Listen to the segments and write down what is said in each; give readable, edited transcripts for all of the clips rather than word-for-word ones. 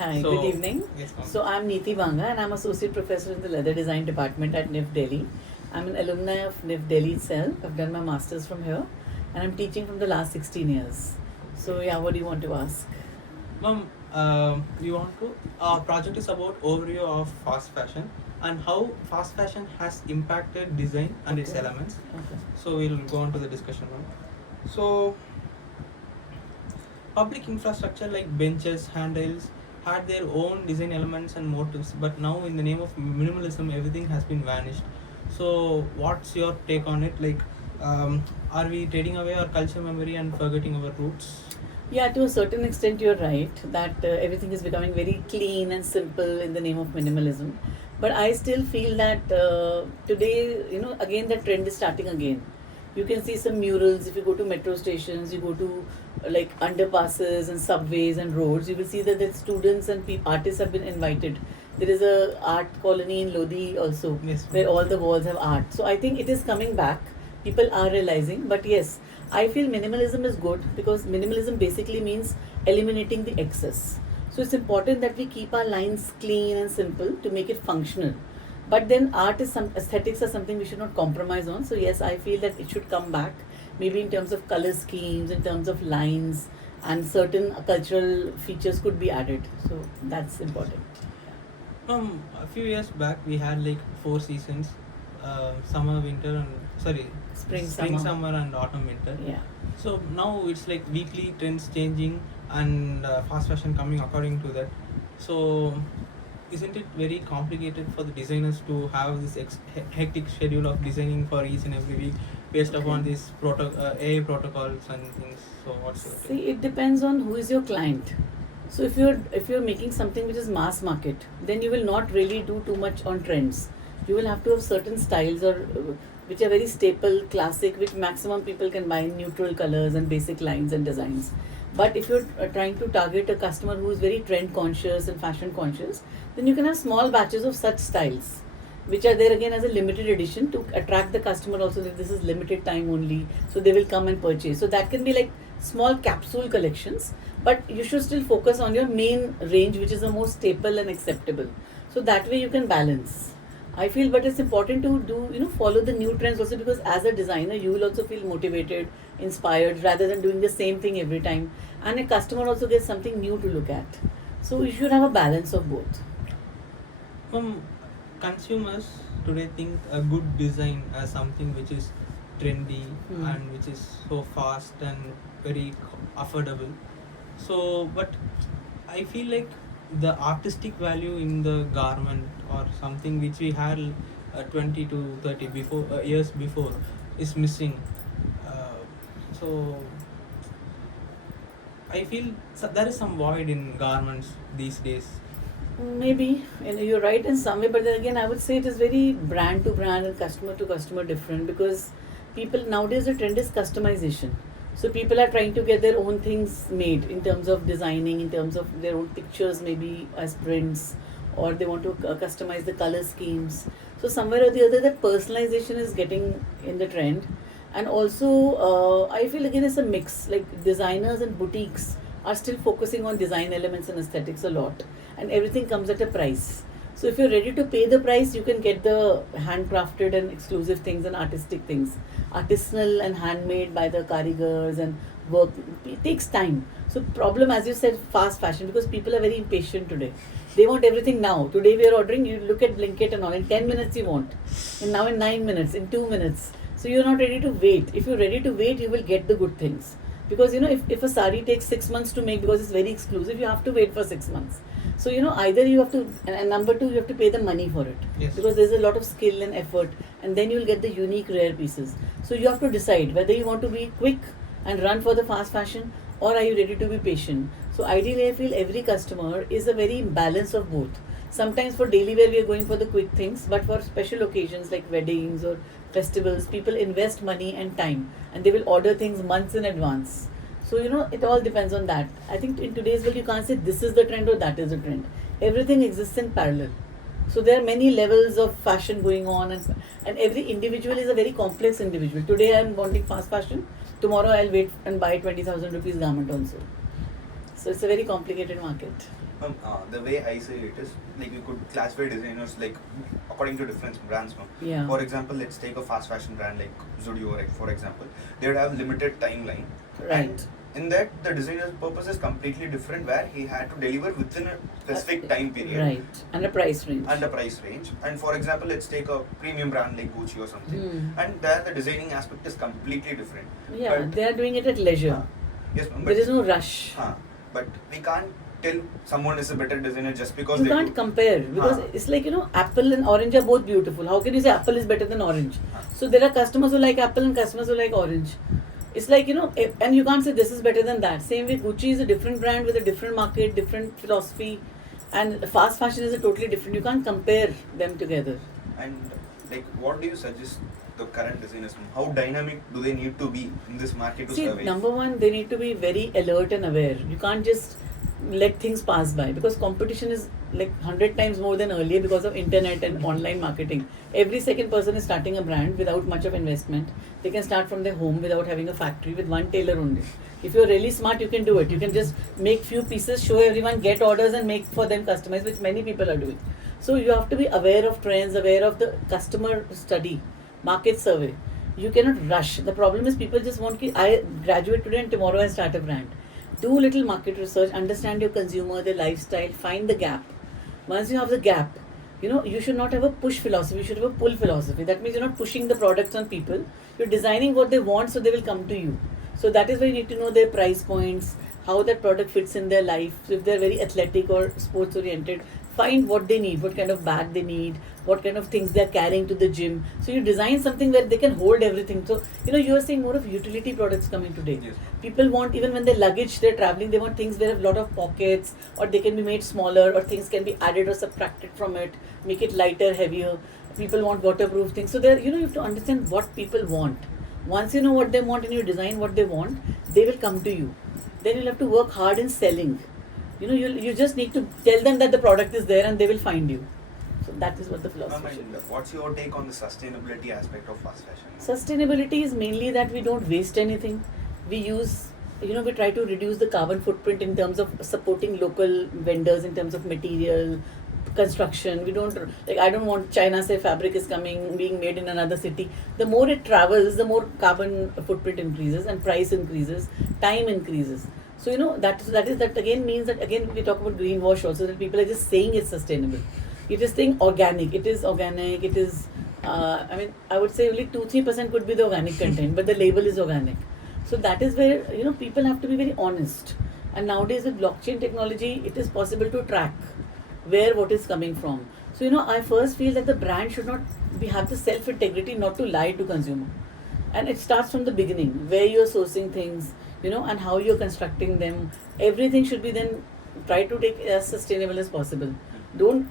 Hi, So, good evening. yes, ma'am. So I'm Neeti Banga and I'm Associate Professor in the Leather Design Department at NIF Delhi. I'm an alumni of NIF Delhi itself. I've done my masters from here and I'm teaching from the last 16 years. So yeah, what do you want to ask? Ma'am, we want to. Our project is about overview of fast fashion and how fast fashion has impacted design and its Okay. elements. Okay. So we'll go on to the discussion, ma'am. So, public infrastructure like benches, handrails had their own design elements and motifs, but now in the name of minimalism, everything has been vanished. So, what's your take on it? Like, are we trading away our culture memory and forgetting our roots? Yeah, to a certain extent, you're right that everything is becoming very clean and simple in the name of minimalism. But I still feel that today, again, the trend is starting again. You can see some murals if you go to metro stations, you go to like underpasses and subways and roads. You will see that the students and artists have been invited. There is a art colony in Lodi also, Yes, where ma'am. all the walls have art. So I think it is coming back. People are realizing, but yes, I feel minimalism is good because minimalism basically means eliminating the excess. So it's important that we keep our lines clean and simple to make it functional. But then art is some aesthetics are something we should not compromise on. So yes, I feel that it should come back, maybe in terms of color schemes, in terms of lines, and certain cultural features could be added. So that's important. A few years back, we had like four seasons: summer, winter, and sorry, Spring, spring, summer. summer, and autumn, winter. Yeah. So now it's like weekly trends changing and fast fashion coming according to that. So isn't it very complicated for the designers to have this hectic schedule of designing for each and every week based upon Okay. these AI protocols and things? So what's your take? See, it depends on who is your client. So if you're making something which is mass market, then you will not really do too much on trends. You will have to have certain styles or which are very staple, classic, which maximum people can buy in neutral colors and basic lines and designs. But if you're trying to target a customer who is very trend conscious and fashion conscious, then you can have small batches of such styles which are there again as a limited edition to attract the customer also that this is limited time only, so they will come and purchase. So that can be like small capsule collections, but you should still focus on your main range which is the most staple and acceptable, so that way you can balance, I feel. But it's important to do, follow the new trends also, because as a designer you will also feel motivated, inspired, rather than doing the same thing every time, and a customer also gets something new to look at. So you should have a balance of both. Consumers today think a good design as something which is trendy Hmm. and which is so fast and very affordable. So, but I feel like the artistic value in the garment or something which we had 20 to 30 before years before is missing. Uh, so I feel there is some void in garments these days. Maybe, you're right in some way, but then again, I would say it is very brand to brand and customer to customer different, because people nowadays the trend is customization. So people are trying to get their own things made in terms of designing, in terms of their own pictures, maybe as prints, or they want to customize the color schemes. So somewhere or the other, that personalization is getting in the trend, and also I feel again it's a mix. Like designers and boutiques are still focusing on design elements and aesthetics a lot, and everything comes at a price. So if you're ready to pay the price, you can get the handcrafted and exclusive things and artistic things, artisanal and handmade by the karigars and work. It takes time. So problem, as you said, fast fashion, because people are very impatient today. They want everything now. Today we are ordering. You look at Blinkit and all. In 10 minutes you want, and now in 9 minutes, in 2 minutes. So you're not ready to wait. If you're ready to wait, you will get the good things. Because if a sari takes 6 months to make because it's very exclusive, you have to wait for 6 months. So either you have to, and number two, you have to pay the money for it, Yes. because there's a lot of skill and effort, and then you'll get the unique rare pieces. So you have to decide whether you want to be quick and run for the fast fashion, or are you ready to be patient. So ideally, I feel every customer is a very balance of both. Sometimes for daily wear we are going for the quick things, but for special occasions like weddings or festivals, people invest money and time, and they will order things months in advance. So it all depends on that. I think in today's world you can't say this is the trend or that is the trend. Everything exists in parallel. So there are many levels of fashion going on, and every individual is a very complex individual. Today I am wanting fast fashion. Tomorrow I'll wait and buy 20,000 rupees garment also. So it's a very complicated market. The way I say it is like you could classify designers like according to different brands. Ma'am. Yeah. For example, let's take a fast fashion brand like Zudio, like for example, they would have limited timeline. Right. And in that, the designer's purpose is completely different, where he had to deliver within a specific time period. Right. And a price range. And a price range. And for example, let's take a premium brand like Gucci or something. And there, the designing aspect is completely different. Yeah, But- they are doing it at leisure. Yes, ma'am. There is no rush. But we can't tell someone is a better designer just because You they can't do. compare because it's like, apple and orange are both beautiful. How can you say apple is better than orange? So there are customers who like apple and customers who like orange. It's like, and you can't say this is better than that. Same way, Gucci is a different brand with a different market, different philosophy, and fast fashion is a totally different. You can't compare them together. And like, what do you suggest the current designers? How dynamic do they need to be in this market to See, survive? number one, they need to be very alert and aware. You can't just let things pass by because competition is like 100 times more than earlier because of internet and online marketing. Every second person is starting a brand without much of investment. They can start from their home without having a factory with one tailor only. If you're really smart, you can do it. You can just make few pieces, show everyone, get orders and make for them customized, which many people are doing. So you have to be aware of trends, aware of the customer study, market survey. You cannot rush. The problem is people just want to, I graduate today and tomorrow I start a brand. Do a little market research, understand your consumer, their lifestyle, find the gap. Once you have the gap, you should not have a push philosophy, you should have a pull philosophy. That means you're not pushing the products on people, you're designing what they want so they will come to you. So that is why you need to know their price points, how that product fits in their life. So if they're very athletic or sports oriented, find what they need, what kind of bag they need, what kind of things they're carrying to the gym. So you design something where they can hold everything. So, you are seeing more of utility products coming today. Yes. People want, even when they're luggage, they're traveling, they want things where have a lot of pockets, or they can be made smaller, or things can be added or subtracted from it, make it lighter, heavier. People want waterproof things. So there, you have to understand what people want. Once you know what they want and you design what they want, they will come to you. Then you'll have to work hard in selling. You just need to tell them that the product is there and they will find you. So that is what the philosophy should be. What's your take on the sustainability aspect of fast fashion? Sustainability is mainly that we don't waste anything. We use, we try to reduce the carbon footprint in terms of supporting local vendors, in terms of material, construction. We don't, I don't want China say fabric is being made in another city. The more it travels, the more carbon footprint increases and price increases, time increases. So, that again means that again we talk about greenwash also, that people are just saying it's sustainable. It is saying organic. It is organic. It is, I would say only 2-3% could be the organic content, but the label is organic. So that is where, people have to be very honest. And nowadays with blockchain technology, it is possible to track where what is coming from. So, I first feel that the brand should not have the self-integrity not to lie to consumer. And it starts from the beginning, where you're sourcing things, and how you're constructing them. Everything should be then try to take as sustainable as possible. Don't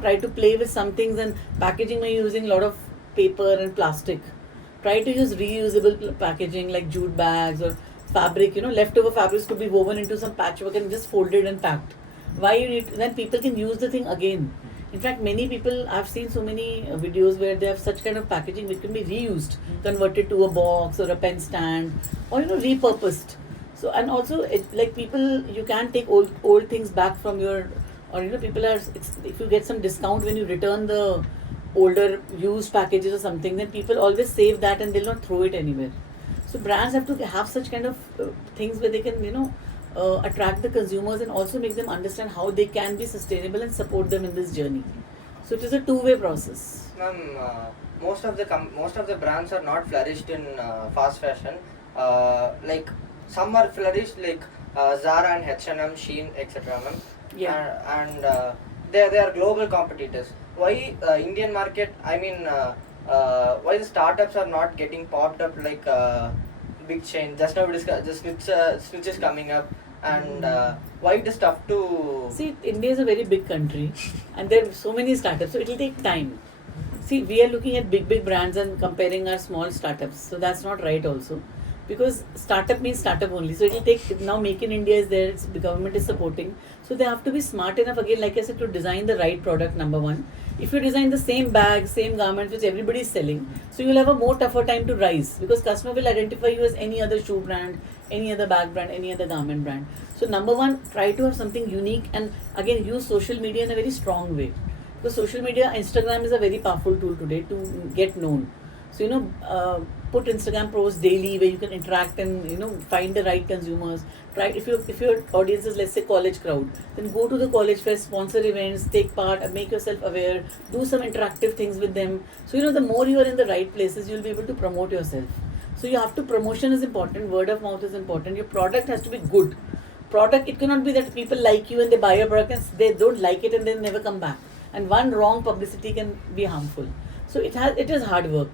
try to play with some things and packaging by using a lot of paper and plastic. Try to use reusable packaging like jute bags or fabric. Leftover fabrics could be woven into some patchwork and just folded and packed. Why you need, then people can use the thing again. In fact, many people, I've seen so many videos where they have such kind of packaging which can be reused, converted to a box or a pen stand, or repurposed. So, and also people, you can take old things back from your, or people are, if you get some discount when you return the older used packages or something, then people always save that and they'll not throw it anywhere. So brands have to have such kind of things where they can attract the consumers and also make them understand how they can be sustainable and support them in this journey. So it is a two-way process. Ma'am, most of the brands are not flourished in fast fashion. Like some are flourished, like Zara and H&M, Shein, etc. Ma'am. Yeah. And they are global competitors. Why Indian market? Why the startups are not getting popped up like big chain? Just now we discussed the Switch is coming up, and why it is tough to see. India is a very big country, and there are so many startups, so it will take time. See, we are looking at big brands and comparing our small startups, so that's not right also. Because startup means startup only. So it will take, now Make in India is there, the government is supporting. So they have to be smart enough, again, like I said, to design the right product, number one. If you design the same bag, same garment which everybody is selling, so you will have a more tougher time to rise, because customer will identify you as any other shoe brand, any other bag brand, any other garment brand. So number one, try to have something unique, and again use social media in a very strong way. Because social media, Instagram is a very powerful tool today to get known. So put Instagram posts daily where you can interact and find the right consumers. Try if your audience is, let's say, college crowd, then go to the college fest, sponsor events, take part, and make yourself aware. Do some interactive things with them. So the more you are in the right places, you'll be able to promote yourself. So you have to, promotion is important, word of mouth is important. Your product has to be good. Product, it cannot be that people like you and they buy your product and they don't like it and they never come back. And one wrong publicity can be harmful. So it is hard work.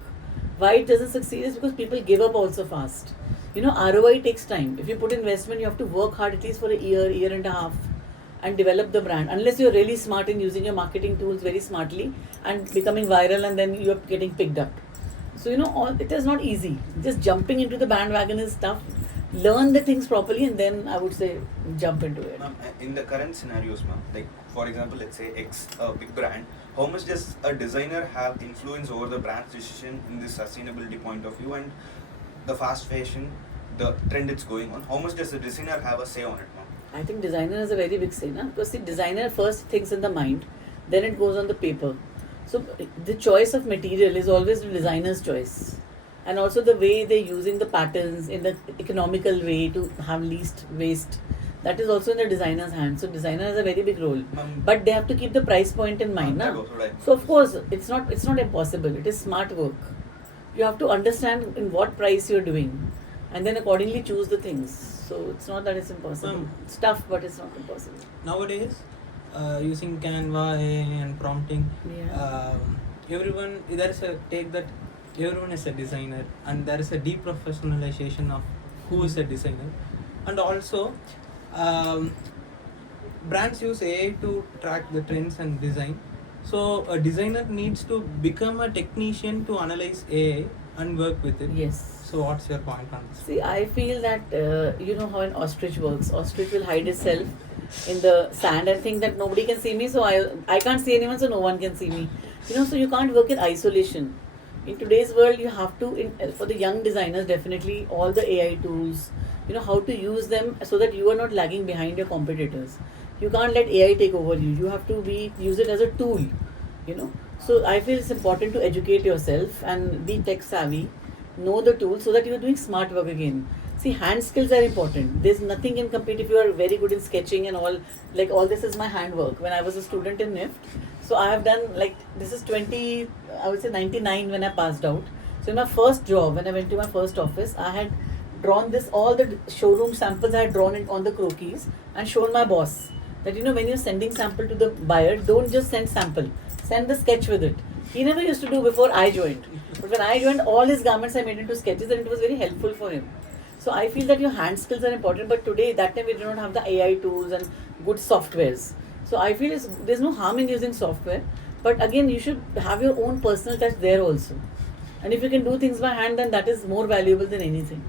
Why it doesn't succeed is because people give up also fast. ROI takes time. If you put investment, you have to work hard at least for a year and a half, and develop the brand. Unless you're really smart in using your marketing tools very smartly and becoming viral, and then you're getting picked up. So it is not easy. Just jumping into the bandwagon is tough. Learn the things properly, and then I would say jump into it. Ma'am, in the current scenarios, ma'am, like for example, let's say X, a big brand, how much does a designer have influence over the brand's decision in this sustainability point of view, and the fast fashion, the trend it's going on? How much does the designer have a say on it, ma'am? I think designer has a very big say, because the designer first thinks in the mind, then it goes on the paper. So the choice of material is always the designer's choice, and also the way they're using the patterns in the economical way to have least waste. That is also in the designer's hand. So designer has a very big role, but they have to keep the price point in mind, na? So of course it's not impossible. It is smart work. You have to understand in what price you're doing, and then accordingly choose the things. So it's not that it's impossible. It's tough, but it's not impossible. Nowadays, using Canva, AI, and prompting, everyone, there is a take that everyone is a designer, and there is a deprofessionalization of who is a designer. And also, brands use AI to track the trends and design. So a designer needs to become a technician to analyze AI and work with it. Yes. So what's your point on this? See, I feel that you know how an ostrich works. Ostrich will hide itself in the sand and think that nobody can see me, so I can't see anyone, so no one can see me. So you can't work in isolation. In today's world, you have to, for the young designers, definitely all the AI tools, how to use them so that you are not lagging behind your competitors. You can't let AI take over you. You have to use it as a tool. So I feel it's important to educate yourself and be tech savvy, know the tools so that you're doing smart work again. See, hand skills are important. There's nothing can compete if you are very good in sketching and all. Like all this is my handwork. When I was a student in NIFT, so I have done this is 99 when I passed out. So in my first job, when I went to my first office, I had drawn all the showroom samples I had drawn it on the croquis and shown my boss that when you're sending sample to the buyer, don't just send sample, send the sketch with it. He never used to do before I joined. But when I joined, all his garments I made into sketches, and it was very helpful for him. So I feel that your hand skills are important, but today, that time we do not have the AI tools and good softwares. So I feel there's no harm in using software, but again, you should have your own personal touch there also. And if you can do things by hand, then that is more valuable than anything.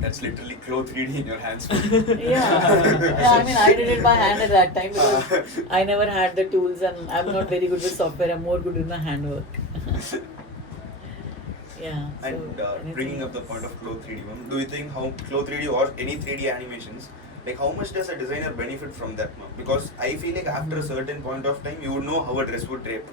That's literally Clo 3D in your hands. Yeah, I mean, I did it by hand at that time because I never had the tools, and I'm not very good with software. I'm more good with my handwork. Yeah. And bringing up the point of Clo 3D, ma'am, do you think how Clo 3D or any 3D animations, how much does a designer benefit from that, ma'am? Because I feel like after a certain point of time, you would know how a dress would drape.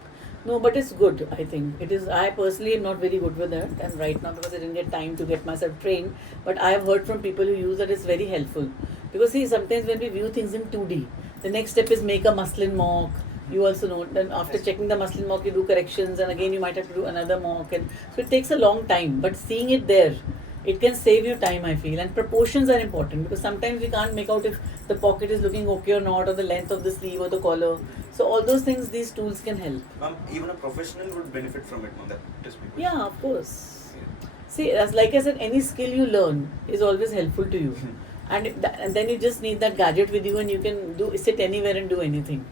No, but it's good, I think. It is. I personally am not very good with that, and right now because I didn't get time to get myself trained, but I have heard from people who use that it's very helpful. Because see, sometimes when we view things in 2D, the next step is make a muslin mock. You also know, then after checking the muslin mock, you do corrections, and again you might have to do another mock, and so it takes a long time. But seeing it there, it can save you time, I feel. And proportions are important because sometimes we can't make out if the pocket is looking okay or not, or the length of the sleeve or the collar. So all those things, these tools can help. Even a professional would benefit from it, ma'am. That is my question. Yeah, of course. Yeah. See, as like I said, any skill you learn is always helpful to you. And then you just need that gadget with you, and you can sit anywhere and do anything.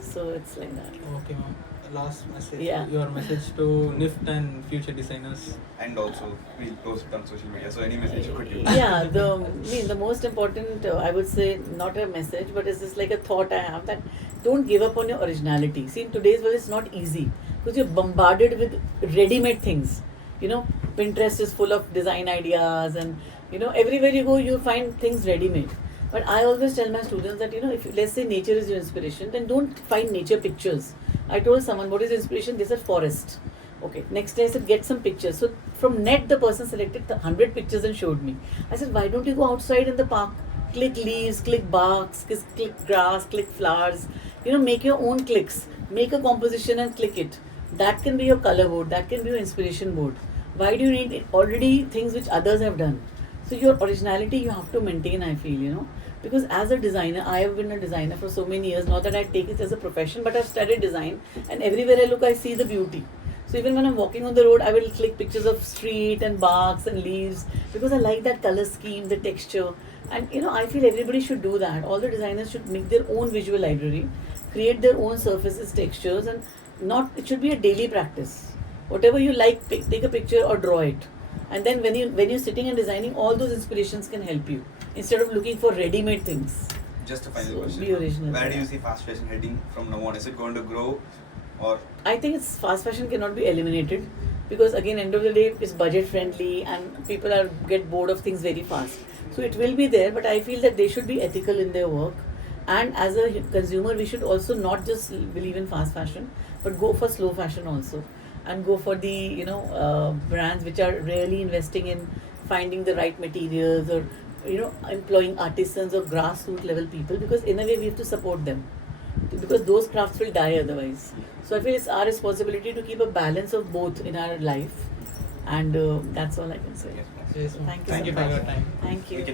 So it's like that. Okay, ma'am. Last message. Yeah. Your message to NIFT and future designers. And also, we'll post it on social media. So any message you could give. Yeah, the most important, I would say, not a message, but it's just like a thought I have that don't give up on your originality. See, in today's world, it's not easy because you're bombarded with ready-made things. Pinterest is full of design ideas, and You know, everywhere you go, you find things ready-made. But I always tell my students that, you know, if let's say nature is your inspiration, then don't find nature pictures. I told someone, what is inspiration? They said forest. Okay, next day I said, get some pictures. So from net, the person selected the 100 pictures and showed me. I said, why don't you go outside in the park? Click leaves, click barks, click grass, click flowers. You know, make your own clicks. Make a composition and click it. That can be your color board. That can be your inspiration board. Why do you need already things which others have done? So your originality you have to maintain, I feel, you know. Because as a designer, I have been a designer for so many years. Not that I take it as a profession, but I've studied design, and everywhere I look, I see the beauty. So even when I'm walking on the road, I will click pictures of street and barks and leaves because I like that color scheme, the texture. And you know, I feel everybody should do that. All the designers should make their own visual library, create their own surfaces, textures, and not, it should be a daily practice. Whatever you like, take a picture or draw it. And then when you're sitting and designing, all those inspirations can help you instead of looking for ready-made things. Just a final So, question. be original. Where do you see fast fashion heading from now on? Is it going to grow, or I think it's fast fashion cannot be eliminated because again, end of the day, it's budget friendly and people are get bored of things very fast. So it will be there, but I feel that they should be ethical in their work. And as a consumer, we should also not just believe in fast fashion, but go for slow fashion also, and go for the brands which are really investing in finding the right materials, or employing artisans or grassroots level people, because in a way we have to support them because those crafts will die otherwise. So I feel it's our responsibility to keep a balance of both in our life, and that's all I can say. Yes, ma'am. Yes, ma'am. Thank you Thank so you for much. your time. Thank We you. can